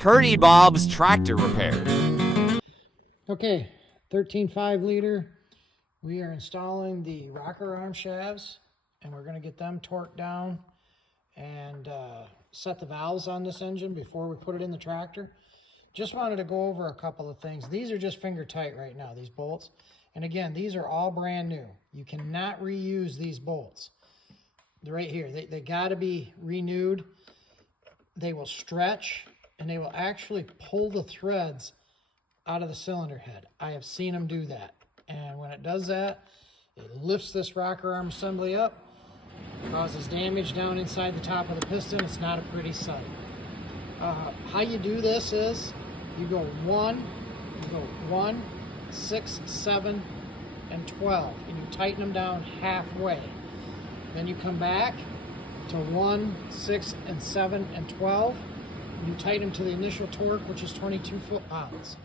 Curdy Bob's Tractor Repair. Okay, 13.5 liter. We are installing the rocker arm shafts, and we're going to get them torqued down and set the valves on this engine before we put it in the tractor. Just wanted to go over a couple of things. These are just finger tight right now, these bolts. And again, these are all brand new. You cannot reuse these bolts. They're right here. They got to be renewed. They will stretch, and they will actually pull the threads out of the cylinder head. I have seen them do that. And when it does that, it lifts this rocker arm assembly up, causes damage down inside the top of the piston. It's not a pretty sight. How you do this is you go 1, 6, 7, and 12, and you tighten them down halfway. Then you come back to 1, 6, and 7, and 12. And you tighten them to the initial torque, which is 22 foot-pounds.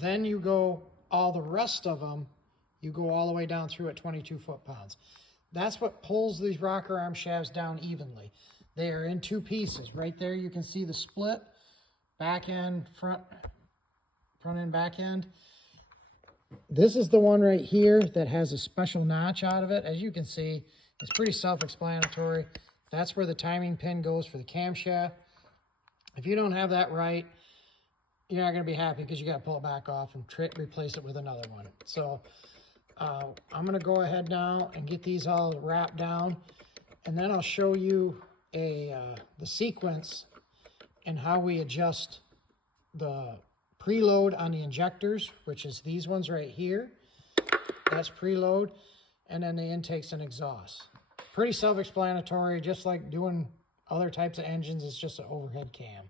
Then you go all the rest of them, you go all the way down through at 22 foot-pounds. That's what pulls these rocker arm shafts down evenly. They are in two pieces. Right there you can see the split, back end, front end, back end. This is the one right here that has a special notch out of it. As you can see, it's pretty self-explanatory. That's where the timing pin goes for the camshaft. If you don't have that right, you're not going to be happy because you got to pull it back off and replace it with another one. So I'm going to go ahead now and get these all wrapped down, and then I'll show you the sequence and how we adjust the preload on the injectors, which is these ones right here. That's preload, and then the intakes and exhausts. Pretty self-explanatory, just like doing other types of engines. It's just an overhead cam.